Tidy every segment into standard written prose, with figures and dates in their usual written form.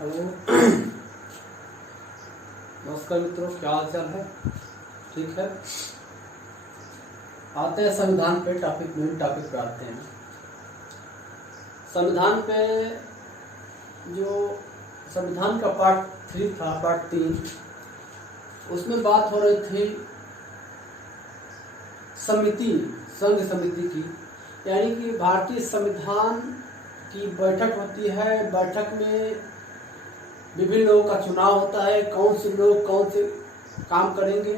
Hello. नमस्कार मित्रों, क्या हाल चाल है? ठीक है। आते हैं संविधान पे, मेन टॉपिक पे आते हैं। संविधान पे जो संविधान का पार्ट 3 था, पार्ट 3, उसमें बात हो रही थी संघ समिति की। यानी कि भारतीय संविधान की बैठक होती है। बैठक में विभिन्न लोगों का चुनाव होता है, कौन से लोग कौन से काम करेंगे,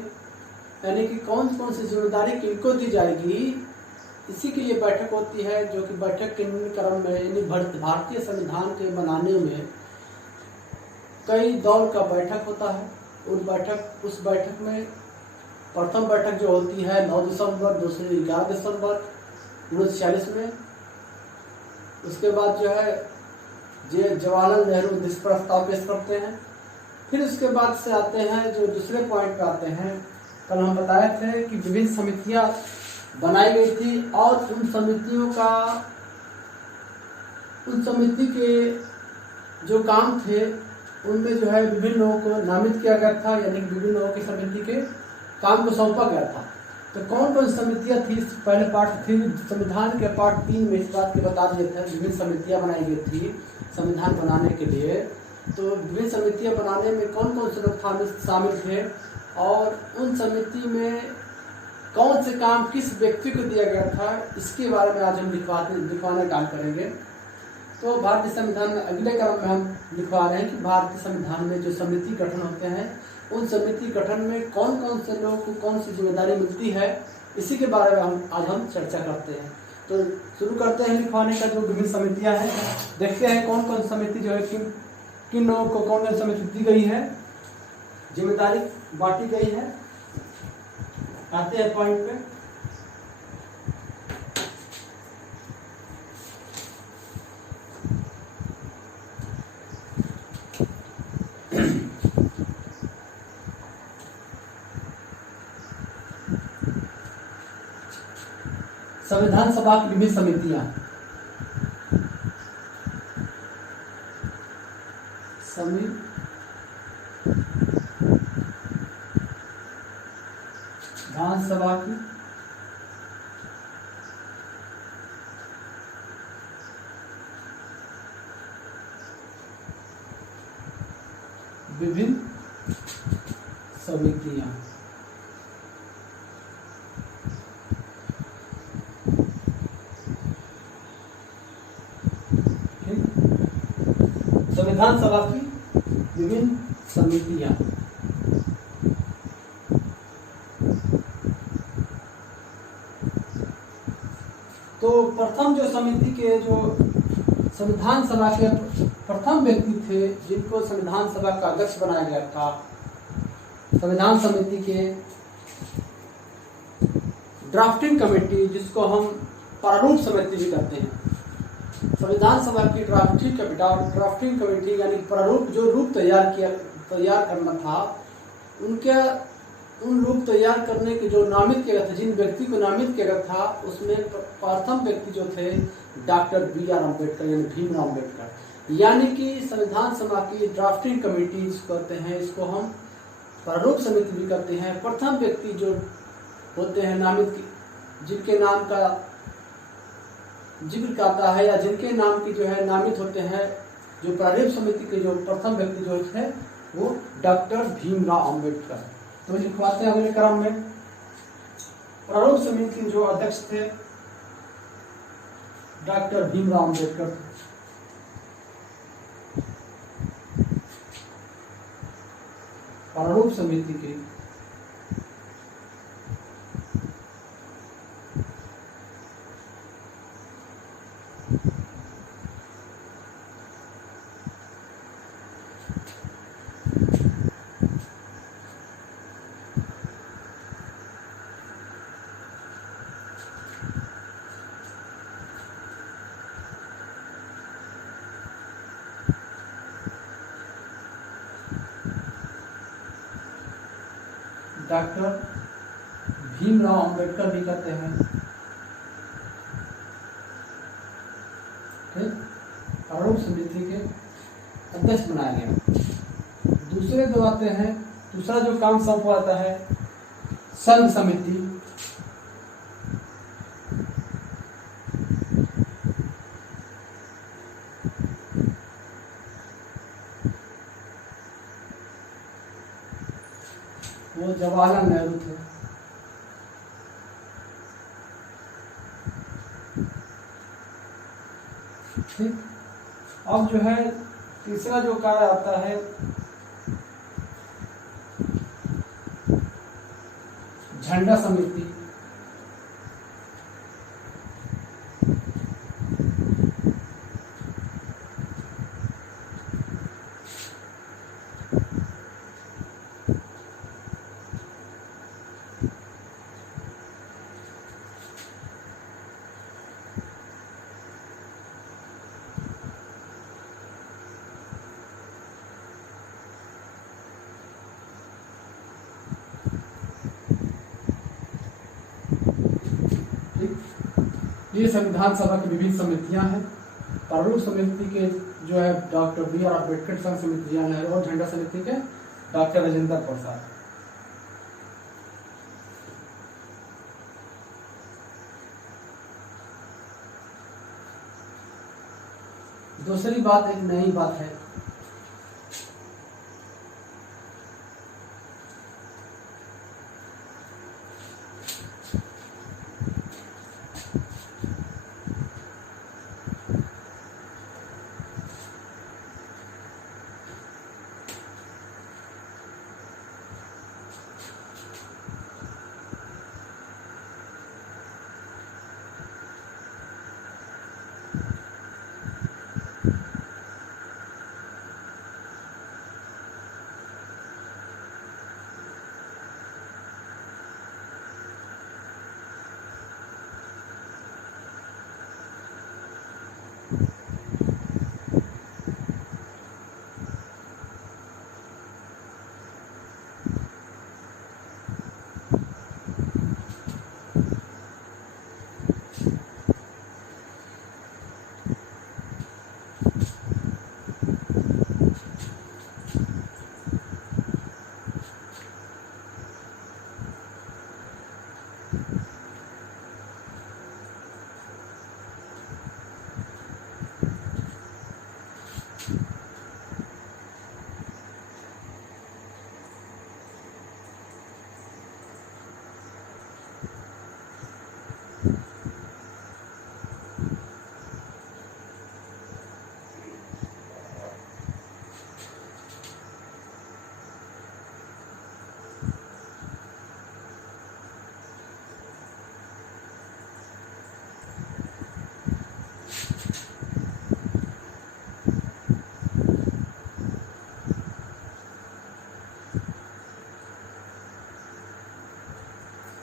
यानी कि कौन कौन सी जिम्मेदारी किनको दी जाएगी, इसी के लिए बैठक होती है। जो कि बैठक के क्रम में यानी भारतीय संविधान के बनाने में कई दौर का बैठक होता है। उस बैठक में प्रथम बैठक जो होती है 9 दिसंबर, दूसरी 11 दिसंबर 1946 में। उसके बाद जो है जवाहरलाल नेहरू जिस प्रस्ताव पेश करते हैं। फिर उसके बाद से आते हैं जो दूसरे पॉइंट पे आते हैं। कल हम बताए थे कि विभिन्न समितियां बनाई गई थी और उन समिति के जो काम थे उनमें जो है विभिन्न लोगों को नामित किया गया था, यानी कि विभिन्न लोगों की समिति के काम को सौंपा गया था। तो कौन कौन समितियां थी? पहले पार्ट 3 संविधान के पार्ट 3 में इस बात की बता दिए थे। विभिन्न समितियां बनाई गई थी संविधान बनाने के लिए। तो विभिन्न समितियां बनाने में कौन कौन से लोग शामिल थे और उन समिति में कौन से काम किस व्यक्ति को दिया गया था, इसके बारे में आज हम लिखवाने काम करेंगे। तो भारतीय संविधान में अगले क्रम में हम लिखवा रहे हैं कि भारतीय संविधान में जो समिति गठन होते हैं, उन समिति गठन में कौन कौन से लोगों को कौन सी जिम्मेदारी मिलती है, इसी के बारे में आज हम चर्चा करते हैं। तो शुरू करते हैं लिखवाने का। जो विभिन्न समितियां हैं, देखते हैं कौन कौन समिति जो है किन लोगों को कौन कौन समिति दी गई है, जिम्मेदारी बांटी गई है। आते हैं पॉइंट पे। संविधान सभा की विभिन्न समितियां। संविधान सभा की विभिन्न समितियां। संविधान सभा की विभिन्न समितियां। तो प्रथम जो समिति के जो संविधान सभा के प्रथम व्यक्ति थे जिनको संविधान सभा का अध्यक्ष बनाया गया था, संविधान समिति के ड्राफ्टिंग कमेटी, जिसको हम प्रारूप समिति भी कहते हैं। संविधान सभा की ड्राफ्टिंग कमेटी यानी प्रारूप, जो रूप तैयार करना था, उन रूप तैयार करने के जो नामित किया गया था, जिन व्यक्ति को नामित किया गया था, उसमें प्रथम व्यक्ति जो थे डॉक्टर BR अम्बेडकर यानी भीमराव अम्बेडकर। यानी कि संविधान सभा की ड्राफ्टिंग कमेटी जिसको कहते हैं, इसको हम प्रारूप समिति भी कहते हैं। प्रथम व्यक्ति जो होते हैं नामित, जिनके नाम का जिक्र आता है या जिनके नाम की जो है नामित होते हैं, जो प्रारूप समिति के जो प्रथम व्यक्ति जो थे वो डॉक्टर भीमराव अम्बेडकर। तो लिखवाते हैं अगले क्रम में। प्रारूप समिति के जो अध्यक्ष थे डॉक्टर भीमराव अम्बेडकर। प्रारूप समिति के डॉक्टर भीमराव अम्बेडकर भी कहते हैं। ठीक, प्रारूप समिति के अध्यक्ष बनाया गया। दूसरे जो आते हैं, दूसरा जो काम सौंपा जाता है संघ समिति। वो जवाहरलाल नेहरू थे। ठीक, अब जो है तीसरा जो कार्य आता है झंडा समिति। ये संविधान सभा की विभिन्न समितियां हैं। प्रारूप समिति के जो है डॉक्टर B.R. अम्बेडकर संघ समिति नेहरू और झंडा समिति के डॉक्टर राजेंद्र प्रसाद। दूसरी बात एक नई बात है,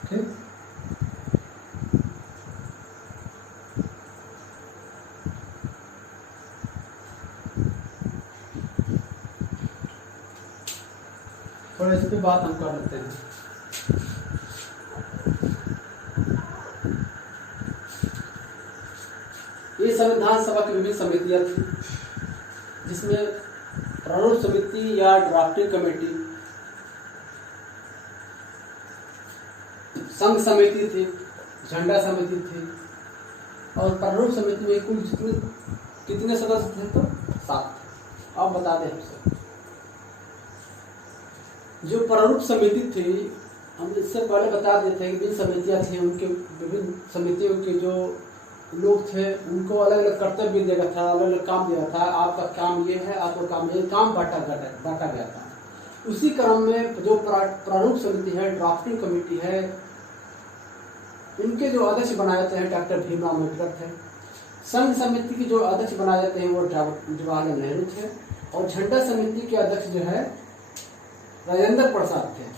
ठीक। थोड़ा इस पे बात हम कर लेते हैं। ये संविधान सभा की विभिन्न समितियां थी, जिसमें प्रारूप समिति या ड्राफ्टिंग कमेटी, संघ समिति थी, झंडा समिति थी, और प्रारूप समिति में कुल कितने सदस्य थे? तो 7। आप बता दें हमसे। जो प्रारूप समिति थी, हम इससे पहले बता देते हैं कि विभिन्न समितियां थी, उनके विभिन्न समितियों के जो लोग थे उनको अलग अलग कर्तव्य दिया था, अलग अलग काम दिया था। आपका काम ये है, आपका काम ये, काम बांटा गया था। उसी क्रम में जो प्रारूप समिति है, ड्राफ्टिंग कमेटी है, इनके जो अध्यक्ष बनाए जाते हैं डॉक्टर भीमराव अम्बेडकर थे। संघ समिति की जो अध्यक्ष बनाए जाते हैं वो जवाहरलाल नेहरू थे, और झंडा समिति के अध्यक्ष जो है राजेंद्र प्रसाद थे।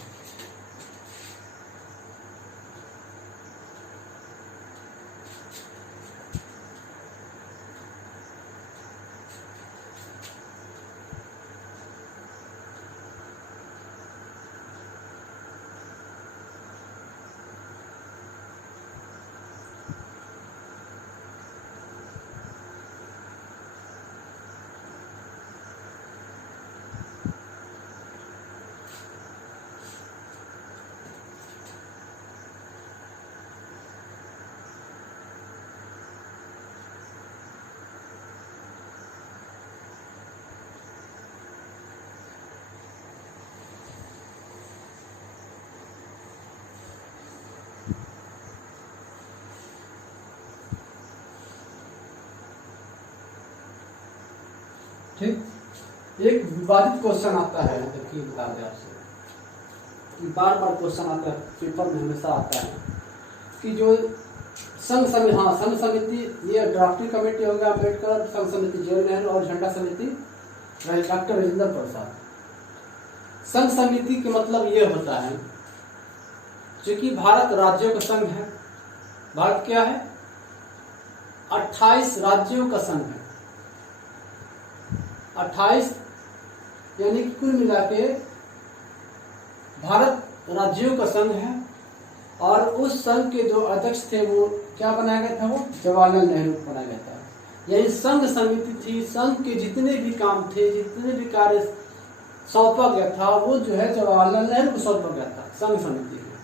ठीक, एक विवादित क्वेश्चन आता है, देखिए बता दें आपसे, बार बार क्वेश्चन आता है पेपर में, हमेशा आता है कि जो संघ समिति, हाँ संघ समिति, ये ड्राफ्टिंग कमेटी होगा अम्बेडकर, संघ समिति जवाहरलाल नेहरू और झंडा समिति डॉक्टर राजेंद्र प्रसाद। संघ समिति के मतलब ये होता है, क्योंकि भारत राज्यों का संघ है, भारत क्या है, 28 राज्यों का संघ है, 28 यानी कि कुल मिला के भारत राज्यों का संघ है। और उस संघ के जो अध्यक्ष थे वो क्या बनाया गया था, वो जवाहरलाल नेहरू बनाया गया था। यही संघ समिति थी, संघ के जितने भी काम थे, जितने भी कार्य सौंपा गया था, वो जो है जवाहरलाल नेहरू को सौंपा गया था संघ समिति में।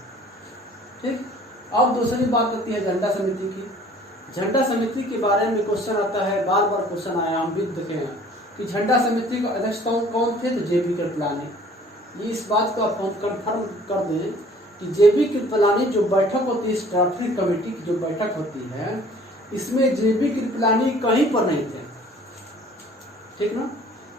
ठीक, अब दूसरी बात आती है झंडा समिति की। झंडा समिति के बारे में क्वेश्चन आता है, बार बार क्वेश्चन आया, हम भी देखे हैं कि झंडा समिति का अध्यक्ष कौन थे, तो जेपी कृपलानी। ये इस बात को आप कंफर्म कर दें कि जेपी कृपलानी जो बैठक होती है, इस ड्राफ्टिंग कमेटी की जो बैठक होती है, इसमें जेपी कृपलानी कहीं पर नहीं थे, ठीक ना।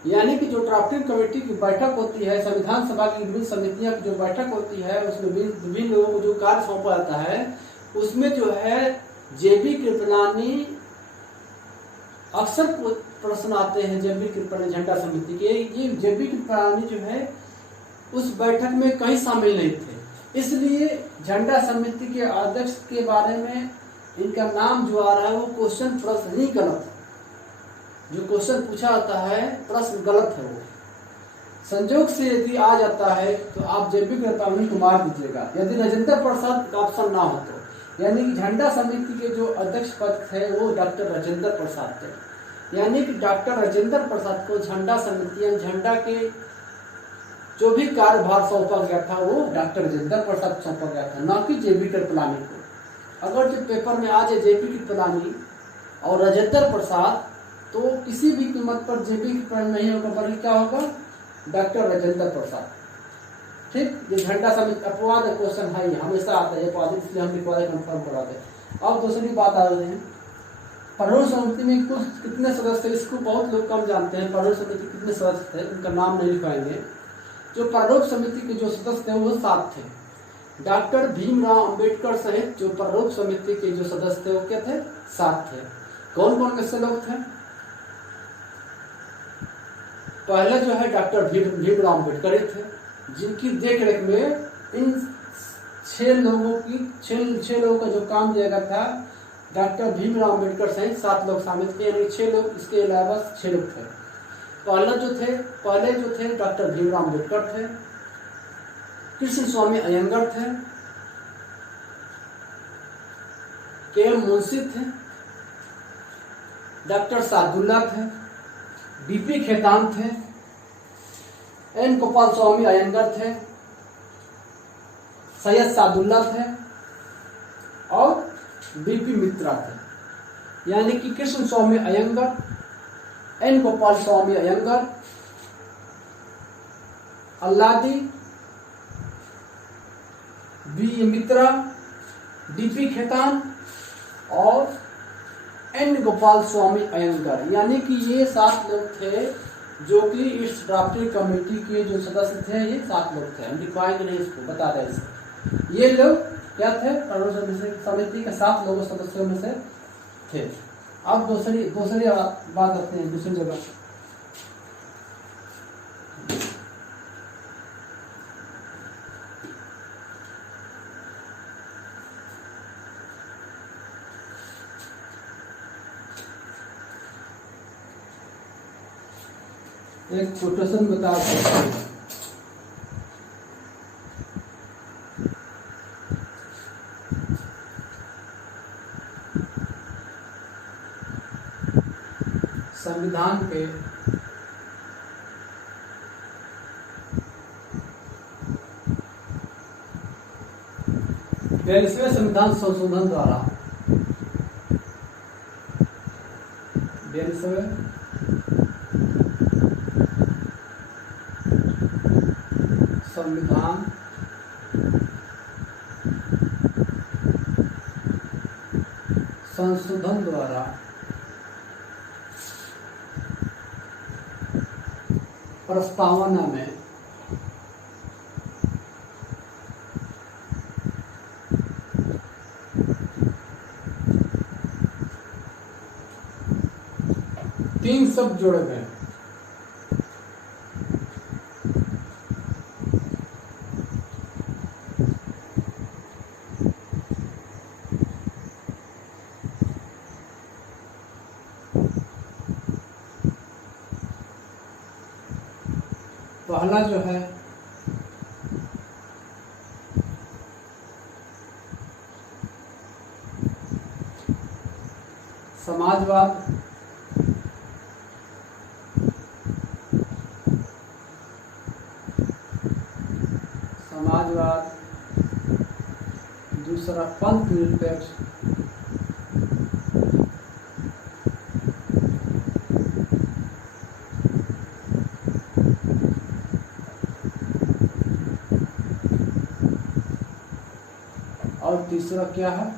यानी कि जो ड्राफ्टिंग कमेटी की बैठक होती है, संविधान सभा की विभिन्न समितियां की जो बैठक होती है, उसमें विभिन्न लोगों को जो कार्य सौंपा जाता है, उसमें जो है जेपी कृपलानी, अक्सर प्रश्न आते हैं जेपी कृपलानी झंडा समिति के, ये जेपी कृपलानी जो है उस बैठक में कहीं शामिल नहीं थे, इसलिए झंडा समिति के अध्यक्ष के बारे में इनका नाम जो आ रहा है वो क्वेश्चन प्रश्न ही गलत है। जो क्वेश्चन पूछा जाता है प्रश्न गलत है। वो संजोग से यदि आ जाता है तो आप जेपी कृपलानी को मार दीजिएगा, यदि राजेंद्र प्रसाद का ऑप्शन ना हो तो। यानी कि झंडा समिति के जो अध्यक्ष पद थे वो डॉक्टर राजेंद्र प्रसाद थे। यानी कि डॉक्टर राजेंद्र प्रसाद को झंडा समिति या झंडा के जो भी कार्यभार सौंपा गया था वो डॉक्टर राजेंद्र प्रसाद सौंपा गया था, न कि जेपी कृपलानी को। अगर जो पेपर में आ जाए जेपी कृपलानी और राजेंद्र प्रसाद, तो किसी भी कीमत पर जेपी कृपलानी नहीं होगा, बल्कि क्या होगा, डॉक्टर राजेंद्र प्रसाद। ठीक, ये झंडा समिति अपवाद क्वेश्चन है, हमेशा आता है अपवाद, इसलिए हम अपवाद कंफर्म कराते हैं। अब दूसरी बात आ रही है, प्रारूप समिति में कुल कितने सदस्य थे, इसको बहुत लोग कम जानते हैं। प्रारूप समिति कितने सदस्य थे, उनका नाम नहीं लिखवाएंगे। जो प्रारूप समिति के जो सदस्य थे वो 7 थे। डॉक्टर भीमराव अंबेडकर सहित जो प्रारूप समिति के जो सदस्य थे वो क्या थे, 7 थे। कौन कौन कैसे लोग थे, पहले जो है डॉक्टर भीमराव अंबेडकर थे, जिनकी देखरेख में इन 6 लोगों का जो काम दिया गया था, डॉक्टर भीमराव अंबेडकर सहित 7 लोग शामिल थे, यानी 6 लोग, इसके अलावा 6 लोग थे। पहले जो थे डॉक्टर भीमराव अंबेडकर थे, कृष्ण स्वामी अयंगर थे, के मुंशी थे, डॉक्टर सादुल्ला थे, बीपी खेतान थे, एन गोपाल स्वामी अयंगर थे, सैयद सादुल्ला थे और बीपी मित्रा थे। यानी कि कृष्ण स्वामी अयंगर, एन गोपाल स्वामी अयंगर, अल्लादी, बी मित्रा, डीपी खेतान और एन गोपाल स्वामी अयंगर, यानी कि ये 7 लोग थे जो कि इस ड्राफ्टिंग कमेटी के जो सदस्य थे, ये 7 लोग थे। हम लिखवाएंगे नहीं, इसको बता दें इसे। ये लोग क्या थे, प्रारूप समिति के 7 लोगों सदस्यों में से थे। अब दूसरी बात करते हैं, दूसरी जगह एक कोटेशन बता सकते हैं। संविधान के 42वें संविधान संशोधन द्वारा 42वें संविधान संशोधन द्वारा प्रस्तावना में तीन शब्द जोड़े गए। पहला जो है समाजवाद, दूसरा पंथ निरपेक्ष, और तीसरा क्या है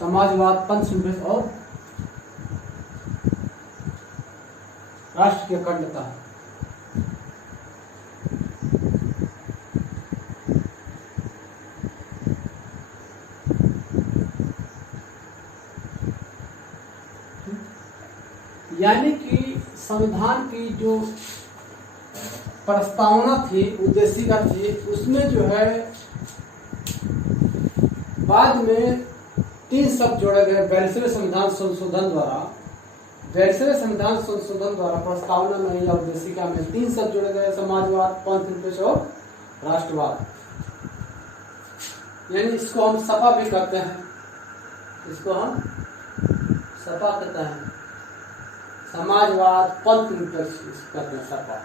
समाजवाद, पंथ निरपेक्ष और राष्ट्र की अखंडता। यानी कि संविधान की जो प्रस्तावना थी, उद्देशिका थी, उसमें जो है बाद में तीन शब्द जोड़े गए 42वें संविधान संशोधन द्वारा। 42वें संविधान संशोधन द्वारा प्रस्तावना में या उद्देशिका में तीन शब्द जोड़े गए, समाजवाद, पंथ निरपेक्ष और राष्ट्रवाद। यानी इसको हम सपा भी कहते हैं, इसको हम सपा कहते हैं, समाजवाद, पंथ निरपेक्ष कहते हैं सपा,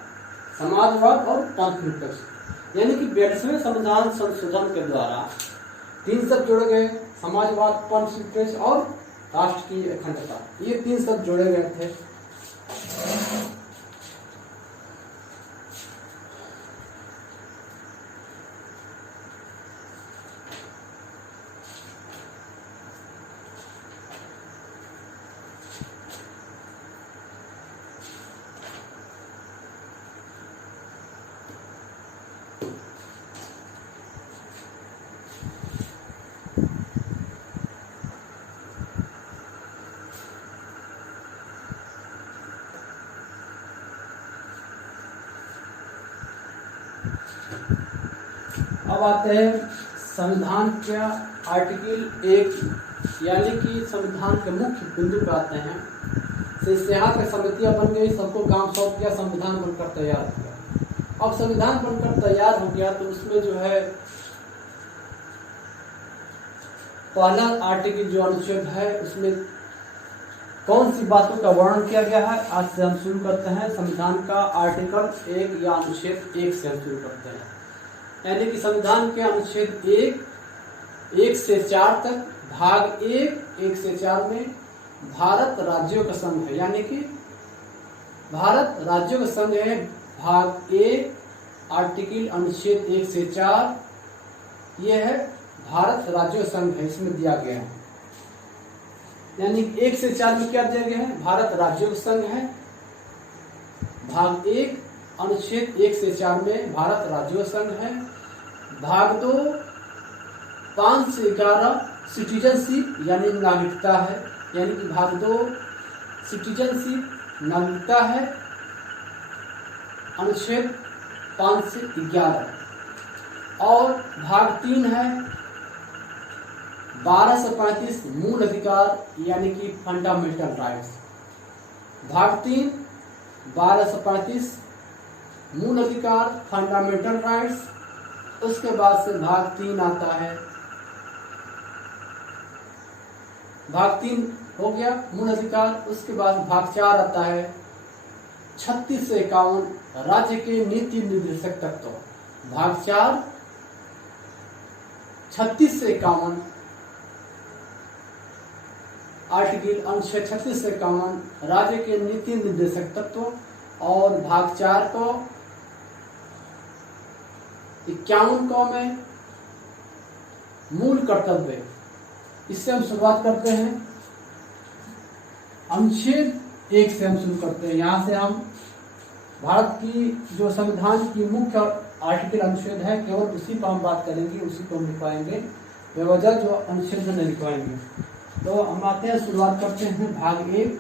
समाजवाद और पंथ निरपेक्ष। यानी कि 42वें संविधान संशोधन के द्वारा तीन शब्द जोड़े गए, समाजवाद, पंथ निरपेक्ष और राष्ट्र की अखंडता। ये तीन शब्द जोड़े गए थे। अब आते हैं संविधान का आर्टिकल 1, यानी कि संविधान के मुख्य बिंदु पे आते हैं। यहाँ पे समितियां बन गई, सबको काम सौंप दिया, संविधान बनकर तैयार हो गया। अब संविधान बनकर तैयार हो गया तो उसमें जो है पहला आर्टिकल जो अनुच्छेद है उसमें कौन सी बातों का वर्णन किया गया है, आज से हम शुरू करते हैं। संविधान का आर्टिकल 1 या अनुच्छेद 1 से हम शुरू करते हैं। यानी कि संविधान के अनुच्छेद 1 से 4 तक, भाग 1 से 4 में भारत राज्यों का संघ है। यानी कि भारत राज्यों का संघ है। भाग 1 आर्टिकल अनुच्छेद 1 से 4 ये है भारत राज्यों का संघ है, इसमें दिया गया है। यानी 1 से 4 में क्या दिया गया है, भारत राज्यों का संघ है। भाग 1 अनुच्छेद 1 से 4 में भारत राज्यों का संघ है। भाग 2 5 से 11 सिटीजनशिप यानी नागरिकता है। यानी कि भाग 2 सिटीजनशिप नागरिकता है, अनुच्छेद 5 से 11। और भाग 3 है 12 से 35 मूल अधिकार यानी कि फंडामेंटल राइट्स। भाग 3 12 से 35 मूल अधिकार फंडामेंटल राइट्स। उसके बाद से भाग 3 आता है, भाग 3 हो गया मूल अधिकार। उसके बाद भाग 4 आता है 36 से 51 राज्य के नीति निर्देशक तत्व। भाग 4 36 से 51 आर्टिकल अनुच्छेद 36 से 51 राज्य के नीति निर्देशक तत्व। और भाग 4 को 51 को में मूल कर्तव्य। इससे हम शुरुआत करते हैं। अनुच्छेद एक से हम शुरू करते हैं। यहाँ से हम भारत की जो संविधान की मुख्य आर्टिकल अनुच्छेद है केवल उसी पर हम बात करेंगे, उसी को हम लिखवाएंगे, बेवजह जो अनुच्छेद में नहीं लिखवाएंगे। तो हम आते हैं, शुरुआत करते हैं भाग 1।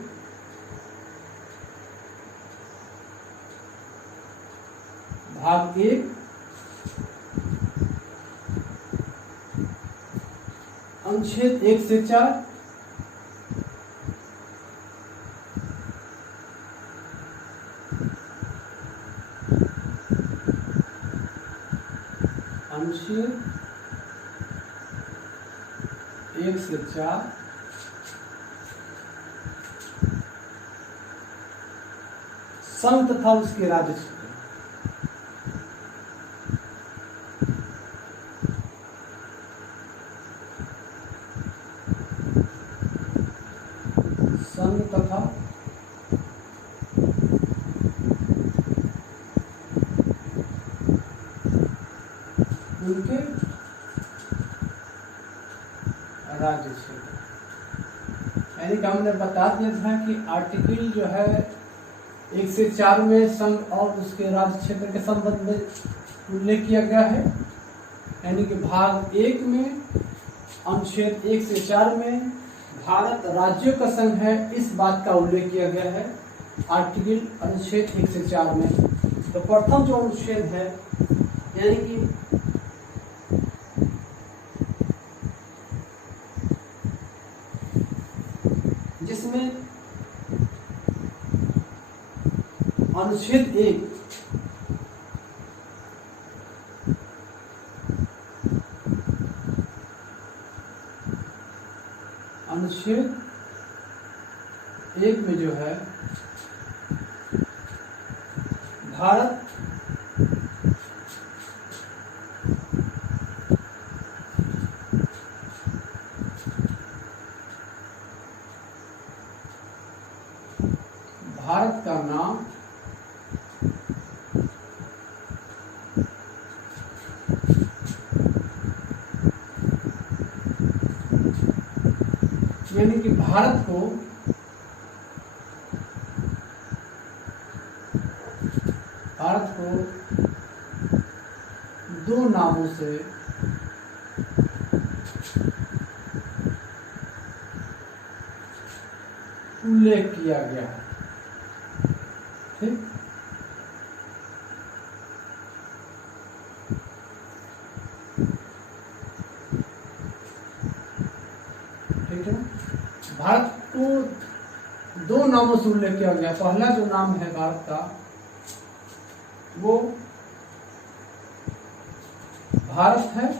भाग 1 अनुच्छेद 1 से 4। अनुच्छेद 1 से 4 संघ तथा उसके राज्य क्षेत्र। संघ तथा उनके राज्य क्षेत्र। यानी कि हमने बता दिया था कि आर्टिकल जो है 1 से 4 में संघ और उसके राज्य क्षेत्र के संबंध में उल्लेख किया गया है। यानी कि भाग 1 में अनुच्छेद 1 से 4 में भारत राज्यों का संघ है, इस बात का उल्लेख किया गया है आर्टिकल अनुच्छेद 1 से 4 में। तो प्रथम जो अनुच्छेद है, यानी कि जिसमें अनुच्छेद 1 अनुच्छेद 1 में जो है भारत का नाम यानी कि भारत को दो नामों से उल्लेख किया गया है। ठीक है। भारत को दो नामों से उल्लेख किया गया। पहला जो नाम है भारत का, वो भारत है।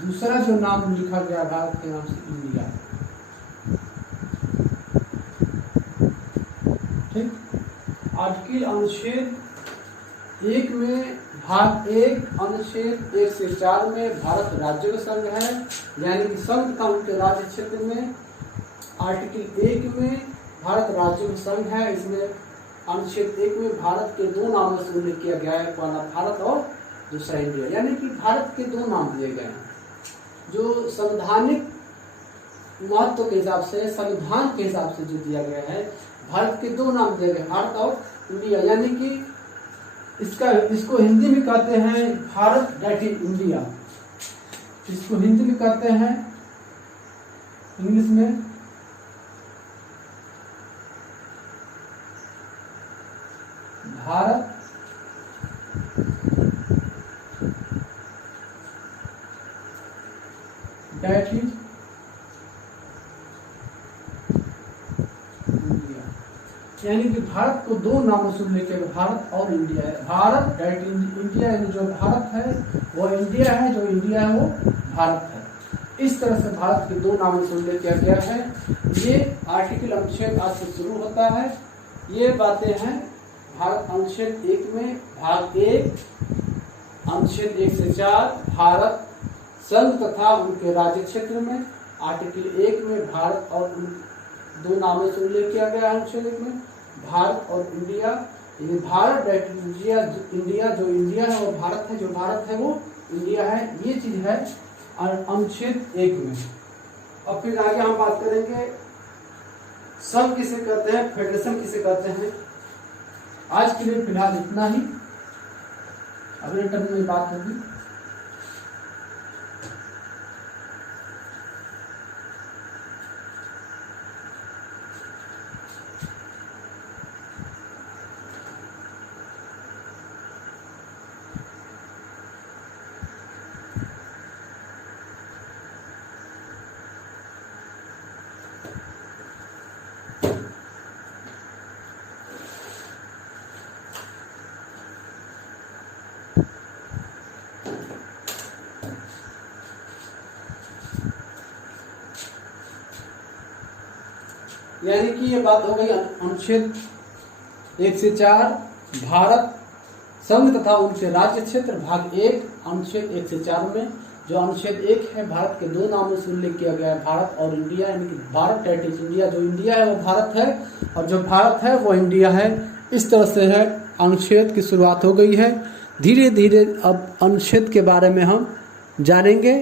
दूसरा जो नाम लिखा गया भारत के नाम से, इंडिया। ठीक। आर्टिकल अनुच्छेद 1 में भाग 1 अनुच्छेद 1 से 4 में भारत राज्यों का संघ है, यानी कि संघ तथा उनके राज्य क्षेत्र में। आर्टिकल 1 में भारत राज्यों का संघ है, इसमें अनुच्छेद 1 में भारत के दो नामों से उल्लेख किया गया है, पहला भारत और दूसरा इंडिया। यानी कि भारत के दो नाम दिए गए हैं जो संवैधानिक महत्व के हिसाब से, संविधान के हिसाब से जो दिया गया है। भारत के दो नाम दिए गए, भारत और इंडिया। यानी कि इसको हिंदी में कहते हैं भारत दैट इज इंडिया। इसको हिंदी में कहते हैं, इंग्लिश में भारत दैट इज इंडिया। यानी कि भारत को दो नामों से उल्लेख किया, भारत और इंडिया है। भारत दैट इज इंडिया, यानी जो भारत है वो इंडिया है, जो इंडिया है वो भारत है। इस तरह से भारत के दो नामों से उल्लेख किया गया है। ये आर्टिकल अनुच्छेद आज से शुरू होता है। ये बातें हैं भारत अनुच्छेद 1 में भाग 1 अनुच्छेद 1 से 4 भारत संघ तथा उनके राज्य क्षेत्र में। आर्टिकल 1 में भारत और उन दो नामों से उल्लेख किया गया अनुच्छेद 1 में, भारत और इंडिया। ये भारत दैट इंडिया, इंडिया जो इंडिया है वो भारत है, जो भारत है वो इंडिया है। ये चीज है अनुच्छेद 1 में। अब फिर आगे हम बात करेंगे संघ किसे कहते हैं, फेडरेशन किसे कहते हैं। आज के लिए फिलहाल इतना ही, अगले टर्म में बात होगी। यानी कि ये बात हो गई अनुच्छेद 1 से 4 भारत संघ तथा उनके राज्य क्षेत्र भाग 1 अनुच्छेद 1 से 4 में। जो अनुच्छेद 1 है भारत के 2 नामों से उल्लेख किया गया है, भारत और इंडिया, यानी कि भारत दैट इज इंडिया। जो इंडिया है वो भारत है और जो भारत है वो इंडिया है। इस तरह से है अनुच्छेद की शुरुआत हो गई है। धीरे धीरे अब अनुच्छेद के बारे में हम जानेंगे।